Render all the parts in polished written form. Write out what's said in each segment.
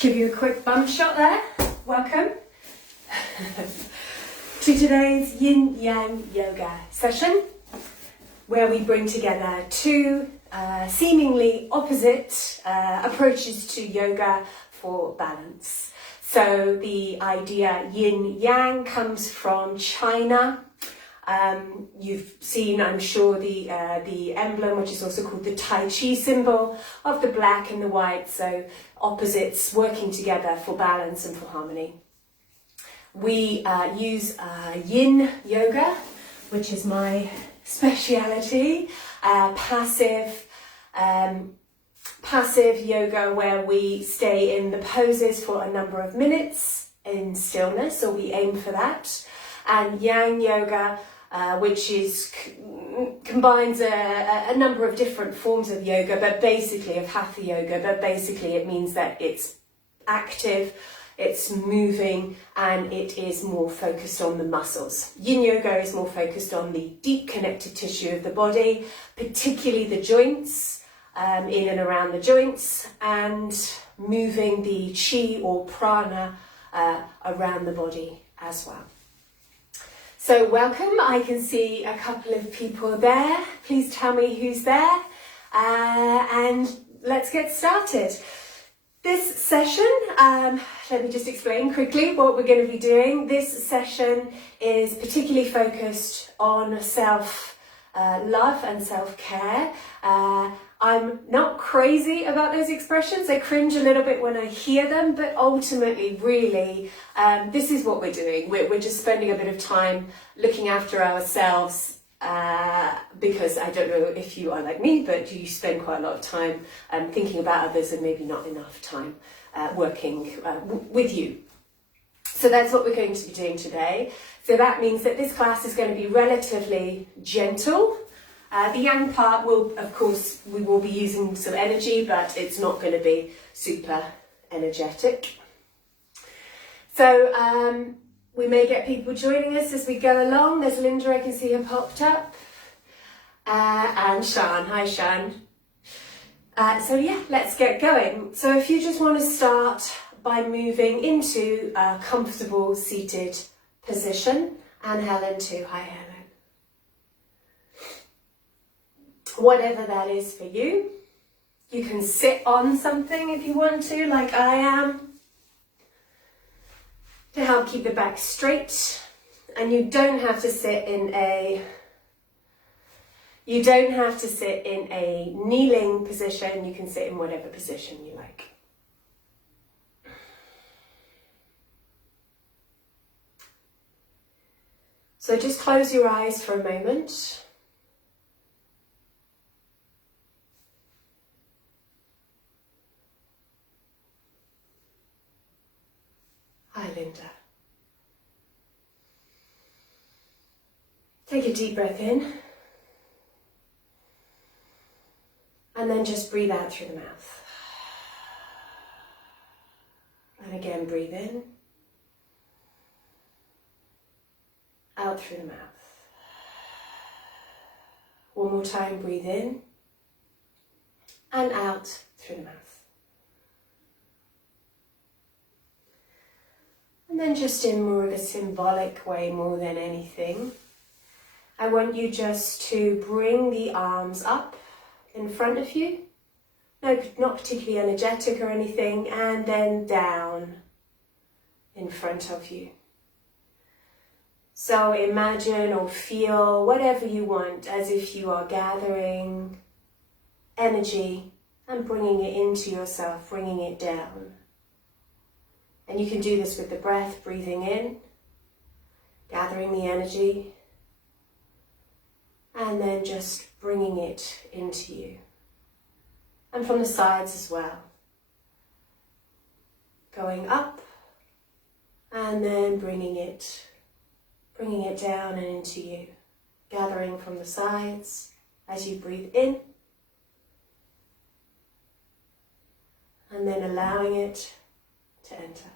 Just give you a quick bum shot there. Welcome to today's Yin Yang Yoga session, where we bring together two seemingly opposite approaches to yoga for balance. So the idea Yin Yang comes from China. You've seen, I'm sure, the emblem, which is also called the Tai Chi symbol, of the black and the white, so opposites working together for balance and for harmony. We use Yin Yoga, which is my speciality, passive yoga, where we stay in the poses for a number of minutes in stillness, or we aim for that. And Yang Yoga, which combines a number of different forms of yoga, but basically of hatha yoga, but basically it means that it's active, it's moving, and it is more focused on the muscles. Yin Yoga is more focused on the deep connected tissue of the body, particularly the joints, in and around the joints, and moving the chi or prana around the body as well. So welcome, I can see a couple of people there. Please tell me who's there, and let's get started. This session, let me just explain quickly what we're going to be doing. This session is particularly focused on self-love and self-care. I'm not crazy about those expressions. I cringe a little bit when I hear them, but ultimately, really, this is what we're doing. We're just spending a bit of time looking after ourselves, because I don't know if you are like me, but you spend quite a lot of time thinking about others and maybe not enough time working with you. So that's what we're going to be doing today. So that means that this class is going to be relatively gentle. The yang part will, of course, we will be using some energy, but it's not going to be super energetic. So we may get people joining us as we go along. There's Linda, I can see her popped up. And Shan, hi Shan. So yeah, let's get going. So if you just want to start by moving into a comfortable seated position. And Helen too, hi Helen. Whatever that is for you. You can sit on something if you want to, like I am, to help keep the back straight. And you don't have to sit in a kneeling position. You can sit in whatever position you like. So just close your eyes for a moment. Hi, Linda. Take a deep breath in. And then just breathe out through the mouth. And again, breathe in. Out through the mouth. One more time, breathe in. And out through the mouth. And then just in more of a symbolic way, more than anything, I want you just to bring the arms up in front of you. No, not particularly energetic or anything, and then down in front of you. So imagine or feel whatever you want, as if you are gathering energy and bringing it into yourself, bringing it down. And you can do this with the breath, breathing in, gathering the energy, and then just bringing it into you. And from the sides as well. Going up, and then bringing it down and into you. Gathering from the sides as you breathe in, and then allowing it to enter.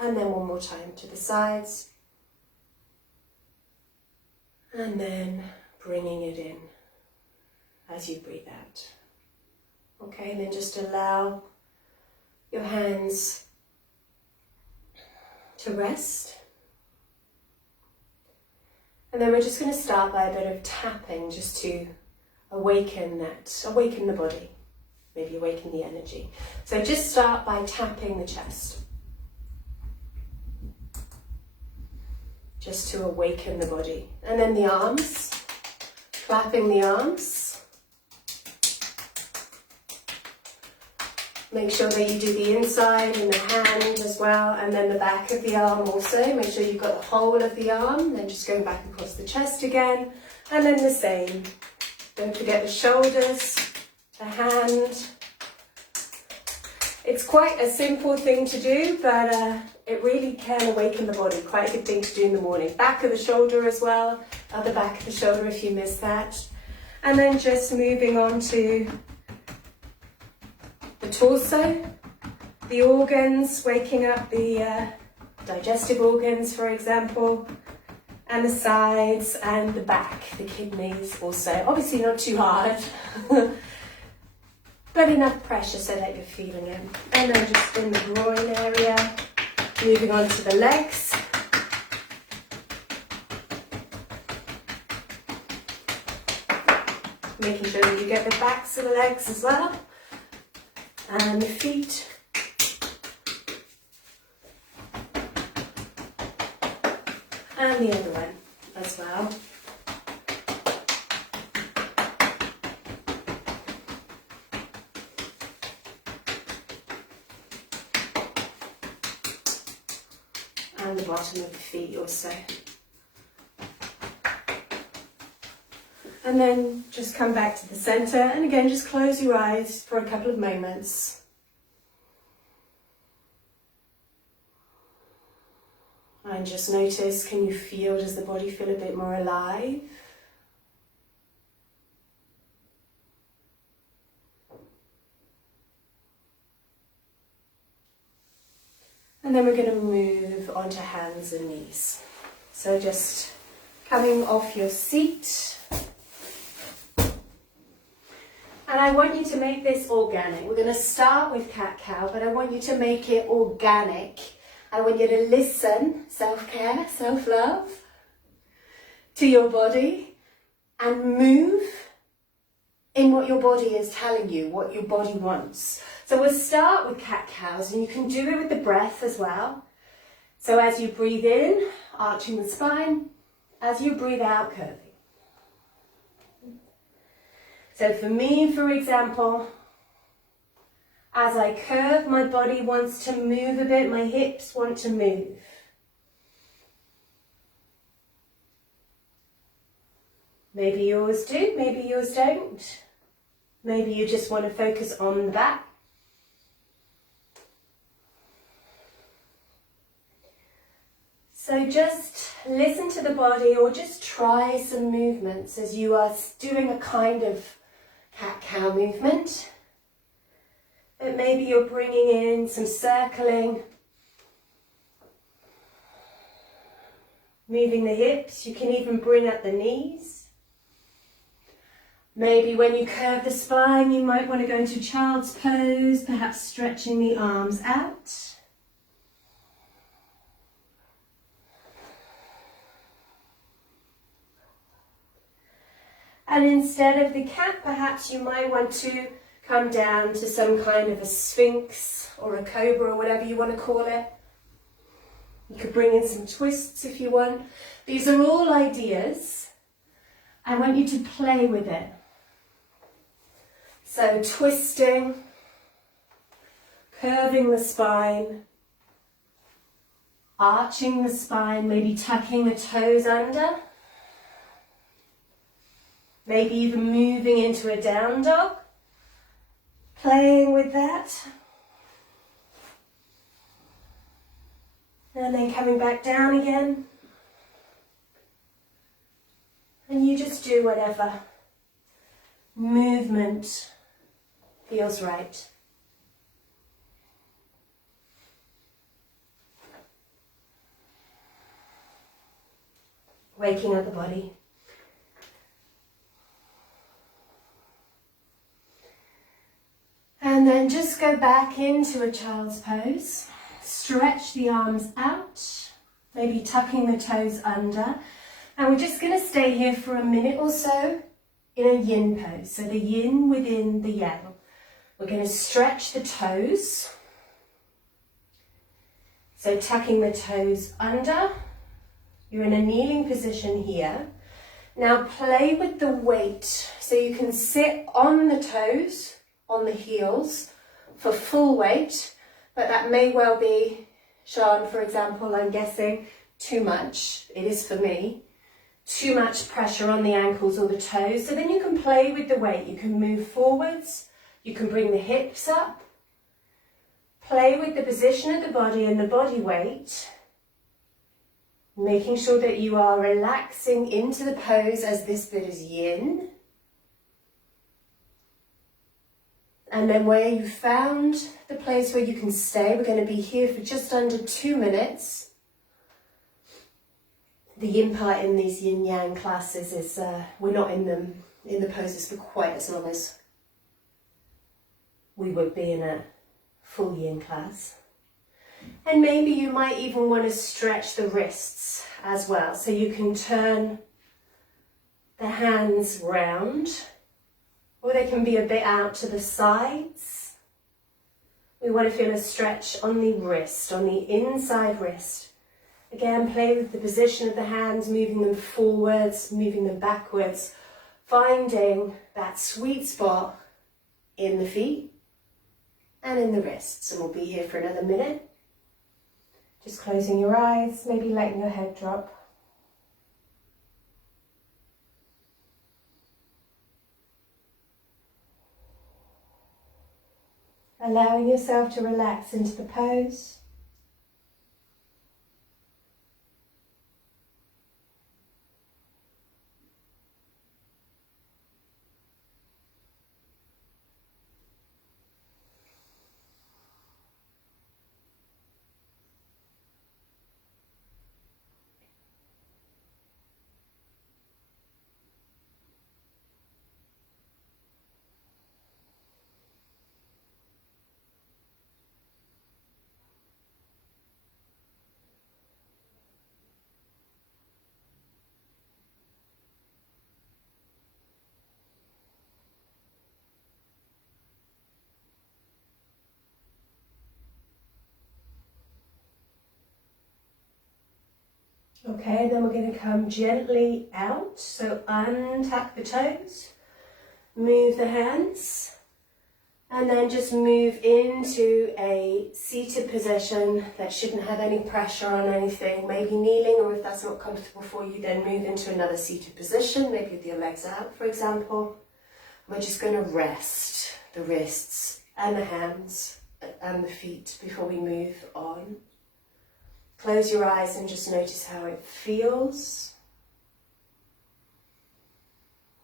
And then one more time to the sides. And then bringing it in as you breathe out. Okay, and then just allow your hands to rest. And then we're just going to start by a bit of tapping just to awaken the body, maybe awaken the energy. So just start by tapping the chest, just to awaken the body. And then the arms, clapping the arms. Make sure that you do the inside and the hand as well, and then the back of the arm also. Make sure you've got the whole of the arm, then just going back across the chest again, and then the same. Don't forget the shoulders, the hand. It's quite a simple thing to do, but it really can awaken the body. Quite a good thing to do in the morning. Back of the shoulder as well, other back of the shoulder if you missed that. And then just moving on to the torso, the organs, waking up the digestive organs, for example, and the sides and the back, the kidneys also. Obviously not too hard, but enough pressure so that you're feeling it. And then just in the groin area, moving on to the legs. Making sure that you get the backs of the legs as well. And the feet. And the other one as well. And the bottom of the feet also. And then just come back to the center, and again just close your eyes for a couple of moments. And just notice, can you feel, does the body feel a bit more alive? And then we're going to move on to hands and knees. So just coming off your seat. And I want you to make this organic. We're going to start with cat-cow, but I want you to make it organic. I want you to listen, self-care, self-love, to your body and move in what your body is telling you, what your body wants. So we'll start with cat-cows, and you can do it with the breath as well. So as you breathe in, arching the spine, as you breathe out, curving. So for me, for example, as I curve, my body wants to move a bit, my hips want to move. Maybe yours do, maybe yours don't. Maybe you just want to focus on the back. So just listen to the body, or just try some movements as you are doing a kind of cat-cow movement. But maybe you're bringing in some circling, moving the hips. You can even bring up the knees. Maybe when you curve the spine, you might want to go into child's pose, perhaps stretching the arms out. And instead of the cat, perhaps you might want to come down to some kind of a sphinx or a cobra, or whatever you want to call it. You could bring in some twists if you want. These are all ideas. I want you to play with it. So twisting, curving the spine, arching the spine, maybe tucking the toes under. Maybe even moving into a down dog. Playing with that. And then coming back down again. And you just do whatever movement feels right. Waking up the body. And And then just go back into a child's pose. Stretch the arms out, maybe tucking the toes under. And we're just going to stay here for a minute or so in a yin pose. So the yin within the yang. We're going to stretch the toes. So tucking the toes under. You're in a kneeling position here. Now play with the weight. So you can sit on the toes, on the heels, for full weight. But that may well be, Sean, for example, I'm guessing, too much. It is for me. Too much pressure on the ankles or the toes. So then you can play with the weight. You can move forwards. You can bring the hips up. Play with the position of the body and the body weight. Making sure that you are relaxing into the pose as this bit is yin. And then where you found the place where you can stay, we're going to be here for just under 2 minutes. The yin part in these yin yang classes is, we're not in the poses for quite as long as we would be in a full yin class. And maybe you might even want to stretch the wrists as well. So you can turn the hands round, or they can be a bit out to the sides. We want to feel a stretch on the wrist, on the inside wrist. Again, play with the position of the hands, moving them forwards, moving them backwards, finding that sweet spot in the feet and in the wrists. And we'll be here for another minute. Just closing your eyes, maybe letting your head drop. Allowing yourself to relax into the pose. Okay, then we're going to come gently out. So untuck the toes, move the hands, and then just move into a seated position that shouldn't have any pressure on anything. Maybe kneeling, or if that's not comfortable for you, then move into another seated position, maybe with your legs out, for example. We're just going to rest the wrists and the hands and the feet before we move on. Close your eyes and just notice how it feels.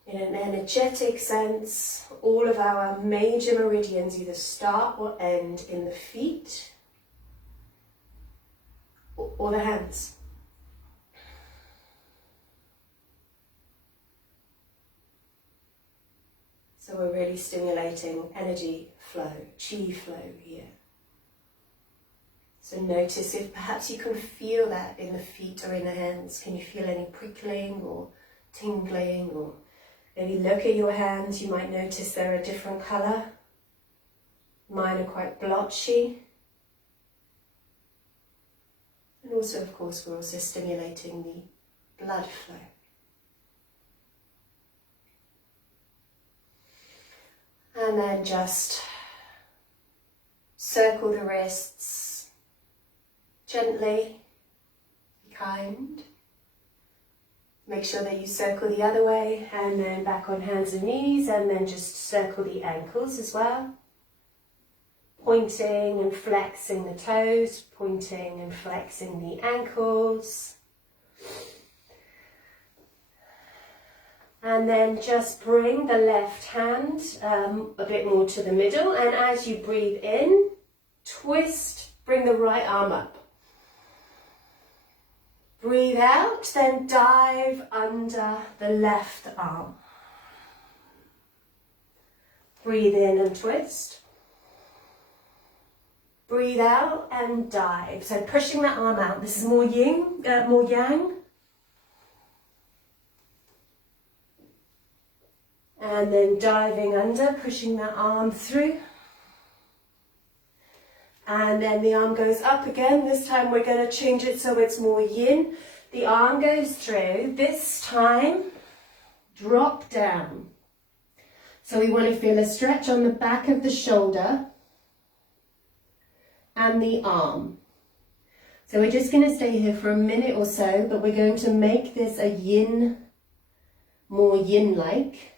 In an energetic sense, all of our major meridians either start or end in the feet or the hands. So we're really stimulating energy flow, chi flow here. So notice if perhaps you can feel that in the feet or in the hands. Can you feel any prickling or tingling? Or maybe look at your hands. You might notice they're a different colour. Mine are quite blotchy. And also, of course, we're also stimulating the blood flow. And then just circle the wrists. Gently, be kind. Make sure that you circle the other way and then back on hands and knees, and then just circle the ankles as well. Pointing and flexing the toes, pointing and flexing the ankles. And then just bring the left hand a bit more to the middle, and as you breathe in, twist, bring the right arm up. Breathe out, then dive under the left arm. Breathe in and twist. breathe out and dive. So pushing that arm out. This is more yin, more yang. And then diving under, pushing that arm through. And then the arm goes up again. This time we're going to change it so it's more yin. The arm goes through. This time, drop down. So we want to feel a stretch on the back of the shoulder and the arm. So we're just going to stay here for a minute or so, but we're going to make this a yin, more yin-like.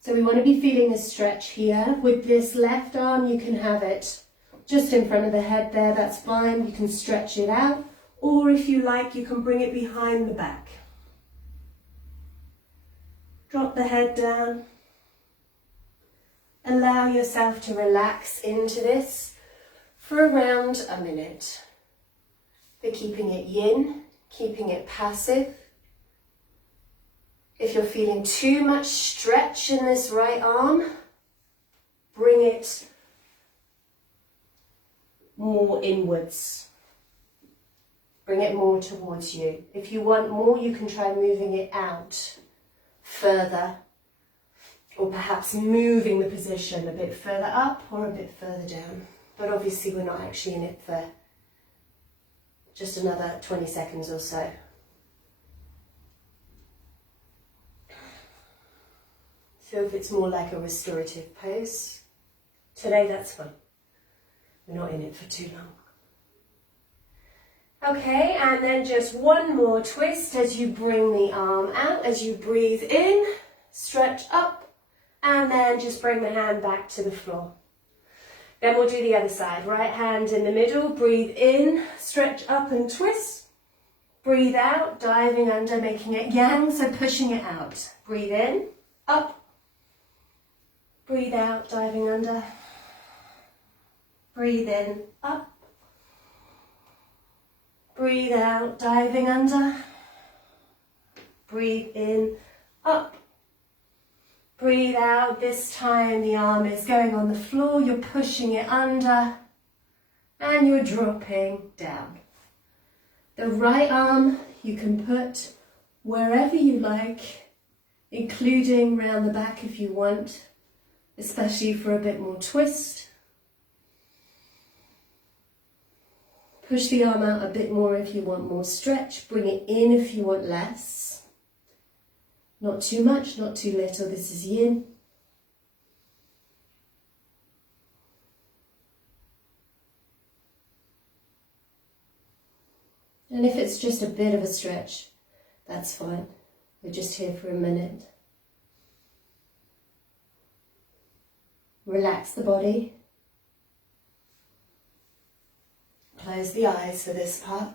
So we want to be feeling a stretch here. With this left arm, you can have it just in front of the head there, that's fine. You can stretch it out, or if you like, you can bring it behind the back. Drop the head down. Allow yourself to relax into this for around a minute. But keeping it yin, keeping it passive. If you're feeling too much stretch in this right arm, bring it more inwards. Bring it more towards you. If you want more, you can try moving it out further, or perhaps moving the position a bit further up or a bit further down. But obviously we're not actually in it for just another 20 seconds or so. So if it's more like a restorative pose, today that's fine. We're not in it for too long. Okay, and then just one more twist as you bring the arm out, as you breathe in, stretch up, and then just bring the hand back to the floor. Then we'll do the other side. Right hand in the middle, breathe in, stretch up and twist. Breathe out, diving under, making it yang, so pushing it out. Breathe in, up. Breathe out, diving under. Breathe in, up. Breathe out, diving under. Breathe in, up. Breathe out. This time the arm is going on the floor. You're pushing it under and you're dropping down. The right arm you can put wherever you like, including round the back if you want, especially for a bit more twist. Push the arm out a bit more if you want more stretch. Bring it in if you want less. Not too much, not too little. This is yin. And if it's just a bit of a stretch, that's fine. We're just here for a minute. Relax the body. Close the eyes for this part.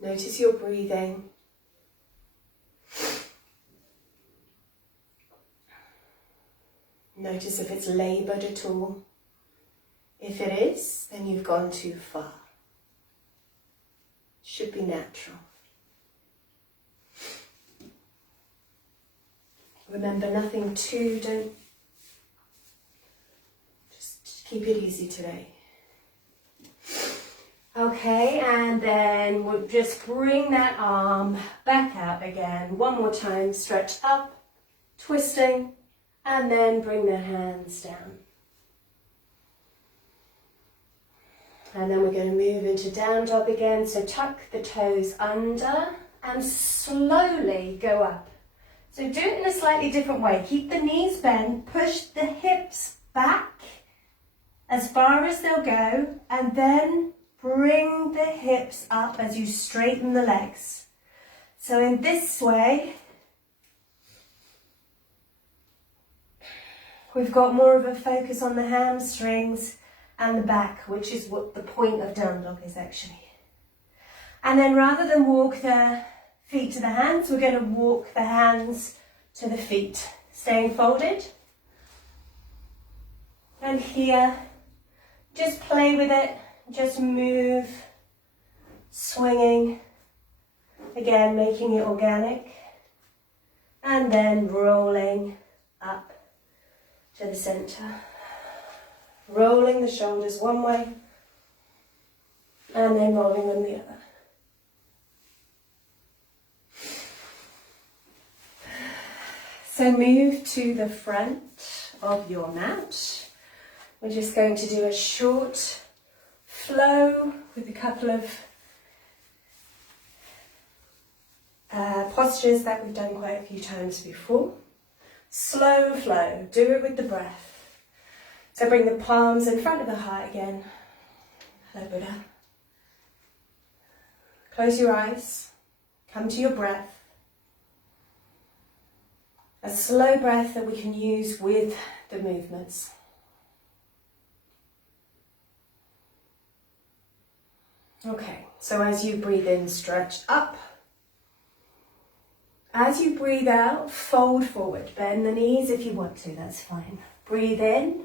Notice your breathing. Notice if it's laboured at all. If it is, then you've gone too far. Should be natural. Remember, nothing don't just keep it easy today. Okay, and then we'll just bring that arm back out again. One more time, stretch up, twisting, and then bring the hands down. And then we're going to move into down dog again. So tuck the toes under and slowly go up. So do it in a slightly different way. Keep the knees bent, push the hips back as far as they'll go, and then bring the hips up as you straighten the legs. So in this way, we've got more of a focus on the hamstrings and the back, which is what the point of down dog is actually. And then rather than walk the feet to the hands, we're going to walk the hands to the feet, staying folded. And here Just play with it, just move, swinging, again making it organic, and then rolling up to the center. Rolling the shoulders one way, and then rolling them the other. So move to the front of your mat. We're just going to do a short flow with a couple of postures that we've done quite a few times before. Slow flow, do it with the breath. So bring the palms in front of the heart again. Hello, Buddha. Close your eyes, come to your breath. A slow breath that we can use with the movements. Okay, so as you breathe in, stretch up. As you breathe out, fold forward. Bend the knees if you want to, that's fine. Breathe in,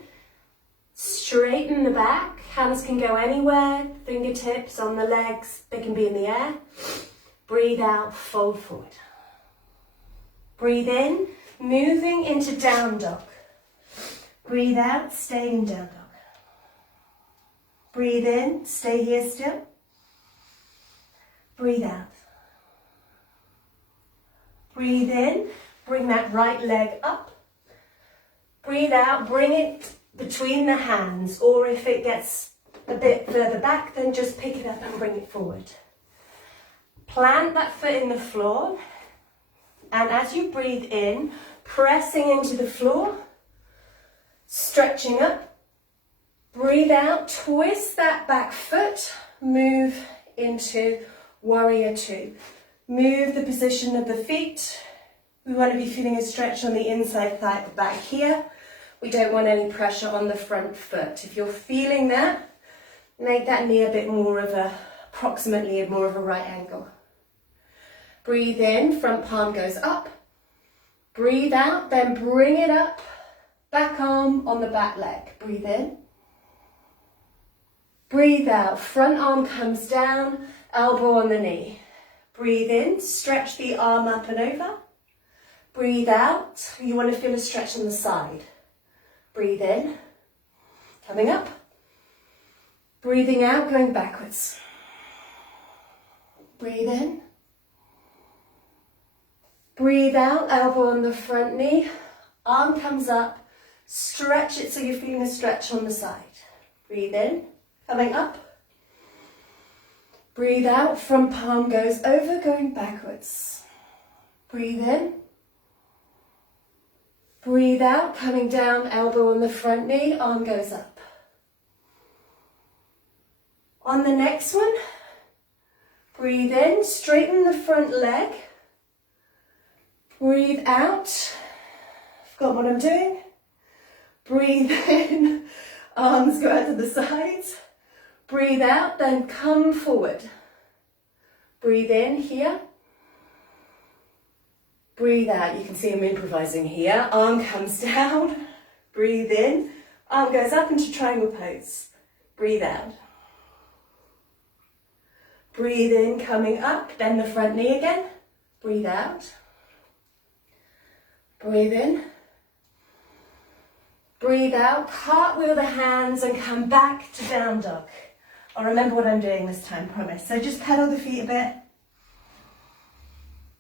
straighten the back. Hands can go anywhere, fingertips on the legs, they can be in the air. Breathe out, fold forward. Breathe in, moving into down dog. Breathe out, stay in down dog. Breathe in, stay here still. Breathe out. Breathe in, bring that right leg up. Breathe out, bring it between the hands, or if it gets a bit further back, then just pick it up and bring it forward. Plant that foot in the floor, and as you breathe in, pressing into the floor, stretching up. Breathe out, twist that back foot, move into warrior two. Move the position of the feet. We want to be feeling a stretch on the inside thigh at the back here. We don't want any pressure on the front foot. If you're feeling that, make that knee a bit more of a, approximately more of a right angle. Breathe in, front palm goes up. Breathe out, then bring it up. Back arm on the back leg. Breathe in. Breathe out, front arm comes down, elbow on the knee. Breathe in, stretch the arm up and over. Breathe out, you want to feel a stretch on the side. Breathe in, coming up. Breathing out, going backwards. Breathe in. Breathe out, elbow on the front knee. Arm comes up, stretch it so you're feeling a stretch on the side. Breathe in, coming up. Breathe out, front palm goes over, going backwards. Breathe in. Breathe out, coming down, elbow on the front knee, arm goes up. On the next one, breathe in, straighten the front leg. Breathe out. Forgot what I'm doing. Breathe in, arms go out to the sides. Breathe out, then come forward. Breathe in here. Breathe out. You can see I'm improvising here. Arm comes down. Breathe in. Arm goes up into triangle pose. Breathe out. Breathe in, coming up. Bend the front knee again. Breathe out. Breathe in. Breathe out. Cartwheel the hands and come back to down dog. I'll remember what I'm doing this time, promise. So just pedal the feet a bit.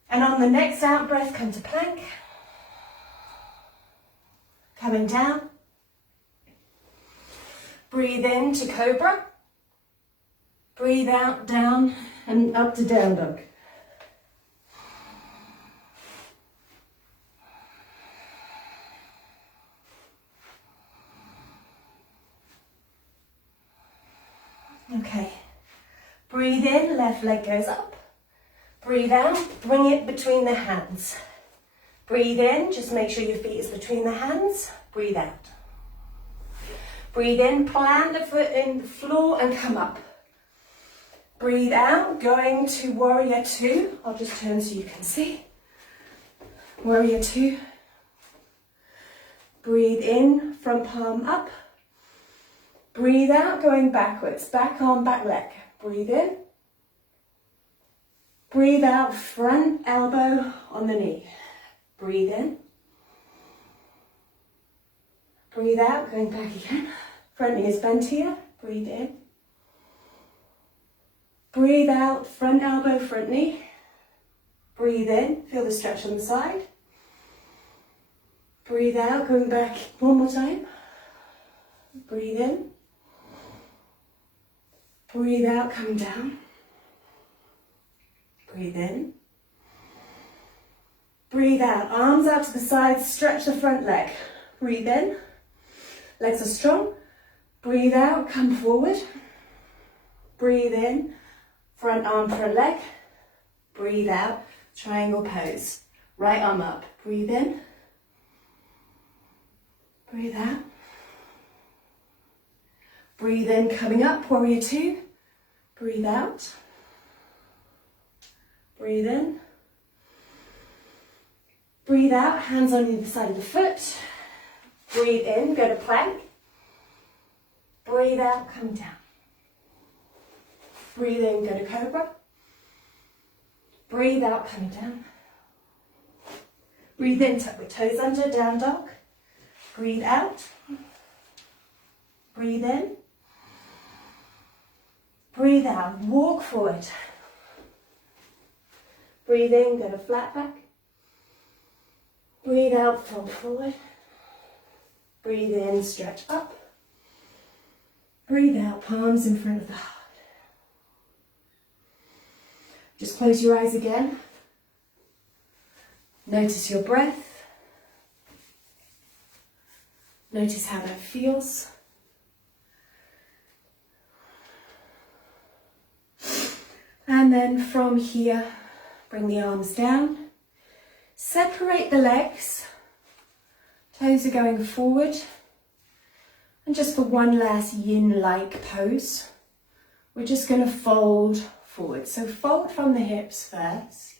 And on the next out breath, come to plank. Coming down. Breathe in to cobra. Breathe out, down, and up to down dog. Okay, breathe in, left leg goes up. Breathe out, bring it between the hands. Breathe in, just make sure your feet is between the hands. Breathe out. Breathe in, plant the foot in the floor and come up. Breathe out, going to warrior two. I'll just turn so you can see. Warrior two. Breathe in, front palm up. Breathe out, going backwards. Back arm, back leg. Breathe in. Breathe out, front elbow on the knee. Breathe in. Breathe out, going back again. Front knee is bent here. Breathe in. Breathe out, front elbow, front knee. Breathe in, feel the stretch on the side. Breathe out, going back one more time. Breathe in. Breathe out, coming down. Breathe in. Breathe out, arms out to the side, stretch the front leg. Breathe in. Legs are strong. Breathe out, come forward. Breathe in, front arm, front leg. Breathe out, triangle pose. Right arm up. Breathe in. Breathe out. Breathe in, coming up, warrior two. Breathe out. Breathe in. Breathe out, hands on either side of the foot. Breathe in, go to plank. Breathe out, come down. Breathe in, go to cobra. Breathe out, coming down. Breathe in, tuck the toes under, down dog. Breathe out. Breathe in. Breathe out, walk forward. Breathe in, go to flat back. Breathe out, fold forward. Breathe in, stretch up. Breathe out, palms in front of the heart. Just close your eyes again. Notice your breath. Notice how that feels. And then from here, bring the arms down. Separate the legs. Toes are going forward. And just for one last yin-like pose, we're just going to fold forward. So fold from the hips first.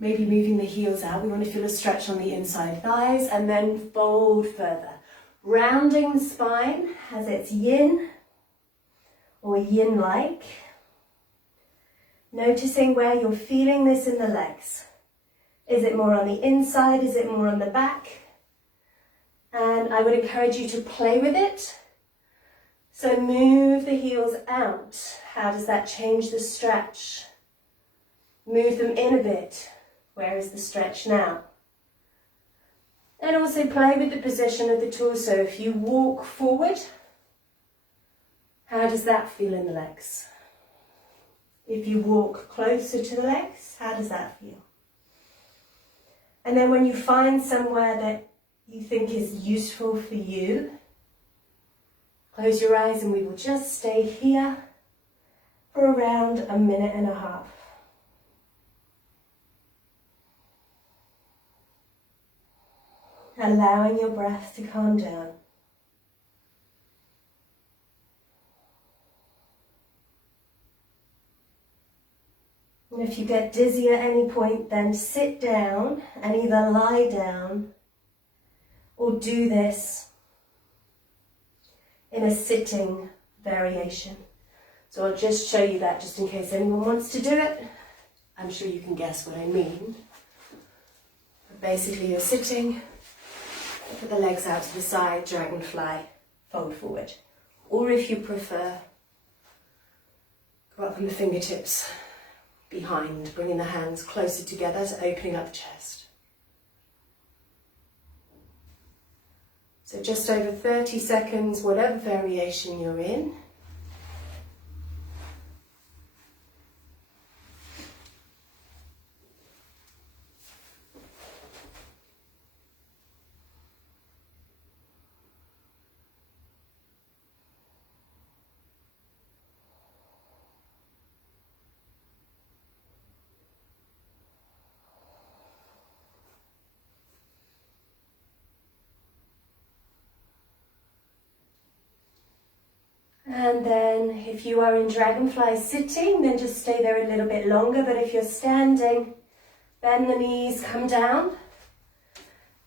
Maybe moving the heels out. We want to feel a stretch on the inside thighs and then fold further. Rounding the spine as it's yin or yin-like. Noticing where you're feeling this in the legs. Is it more on the inside? Is it more on the back? And I would encourage you to play with it. So move the heels out. How does that change the stretch? Move them in a bit. Where is the stretch now? And also play with the position of the torso. If you walk forward, how does that feel in the legs? If you walk closer to the legs, how does that feel? And then when you find somewhere that you think is useful for you, close your eyes and we will just stay here for around a minute and a half. Allowing your breath to calm down. And if you get dizzy at any point, then sit down and either lie down or do this in a sitting variation. So I'll just show you that just in case anyone wants to do it. I'm sure you can guess what I mean. But basically you're sitting, put the legs out to the side, dragonfly, fold forward. Or if you prefer, go up from the fingertips behind, bringing the hands closer together to opening up the chest. So just over 30 seconds, whatever variation you're in. And then if you are in dragonfly sitting, then just stay there a little bit longer. But if you're standing, bend the knees, come down.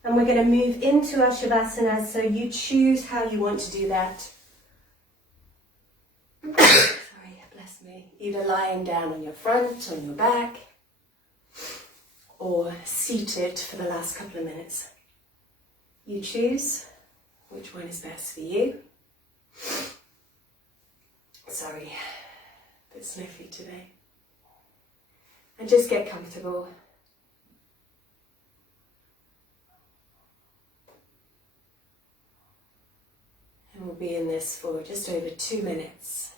And we're going to move into our Shavasana, so you choose how you want to do that. Sorry, bless me. Either lying down on your front, on your back, or seated for the last couple of minutes. You choose which one is best for you. Sorry, a bit sniffly today. And just get comfortable. And we'll be in this for just over 2 minutes.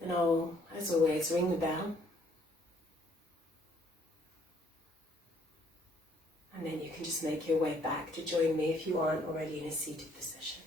And I'll, as always, ring the bell. And then you can just make your way back to join me if you aren't already in a seated position.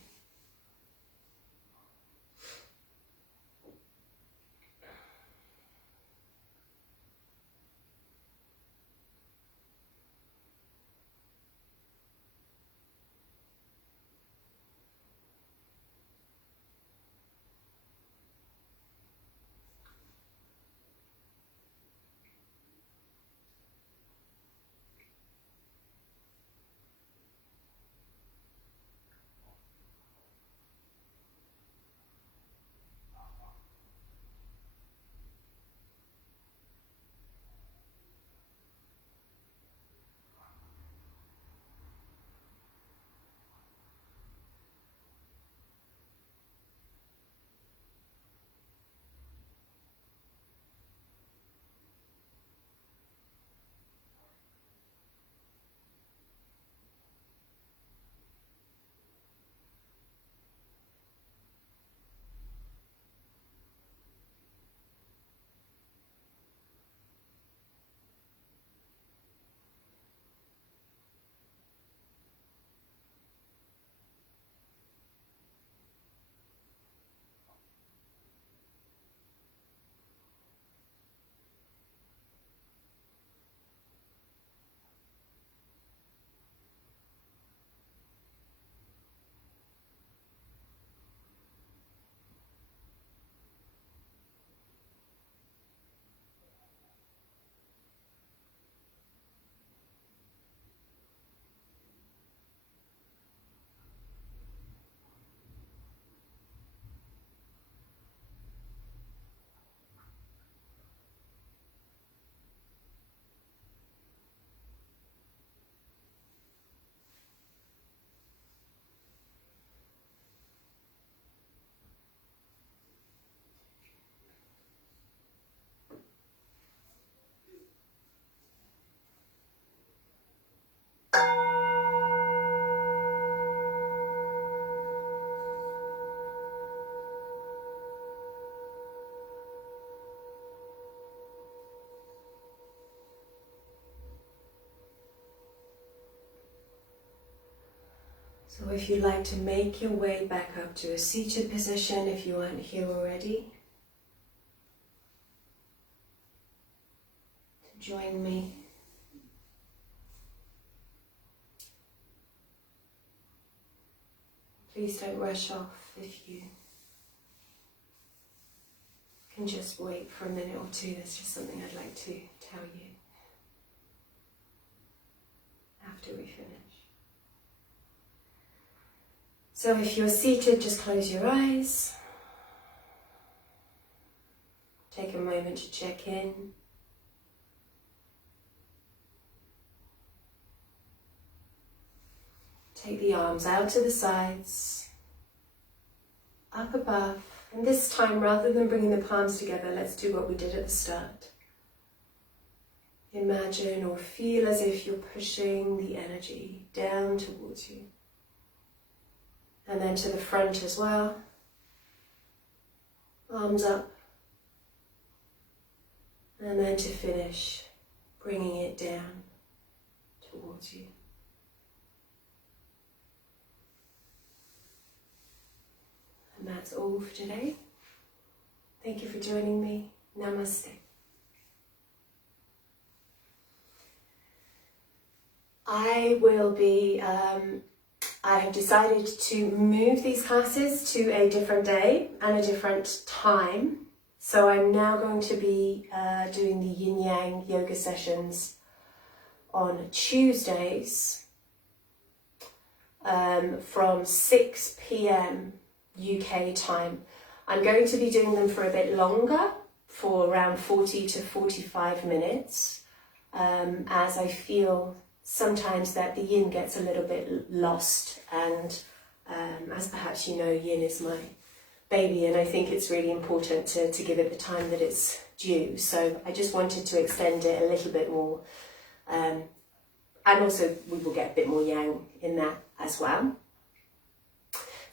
So if you'd like to make your way back up to a seated position, if you aren't here already, to join me. Please don't rush off if you can just wait for a minute or two. There's just something I'd like to tell you after we finish. So if you're seated, just close your eyes. Take a moment to check in. Take the arms out to the sides, up above. And this time, rather than bringing the palms together, let's do what we did at the start. Imagine or feel as if you're pushing the energy down towards you. And then to the front as well. Arms up. And then to finish, bringing it down towards you. And that's all for today. Thank you for joining me. Namaste. I have decided to move these classes to a different day and a different time. So I'm now going to be doing the Yin Yang Yoga sessions on Tuesdays from 6 p.m. UK time. I'm going to be doing them for a bit longer, for around 40 to 45 minutes, as I feel sometimes that the yin gets a little bit lost, and as perhaps you know, yin is my baby, and I think it's really important to give it the time that it's due. So I just wanted to extend it a little bit more, and also we will get a bit more yang in that as well.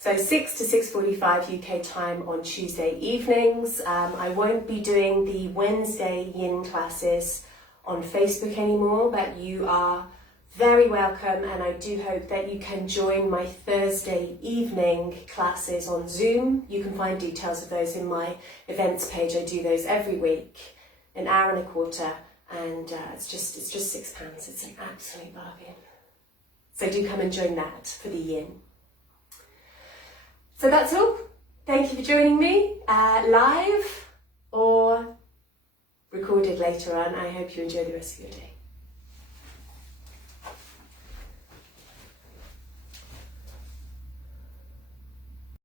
So 6 to 6:45 UK time on Tuesday evenings. I won't be doing the Wednesday yin classes on Facebook anymore, but you are very welcome, and I do hope that you can join my Thursday evening classes on Zoom. You can find details of those in my events page. I do those every week, an hour and a quarter, and it's just £6. It's an absolute bargain. So do come and join that for the yin. So that's all. Thank you for joining me live or recorded later on. I hope you enjoy the rest of your day.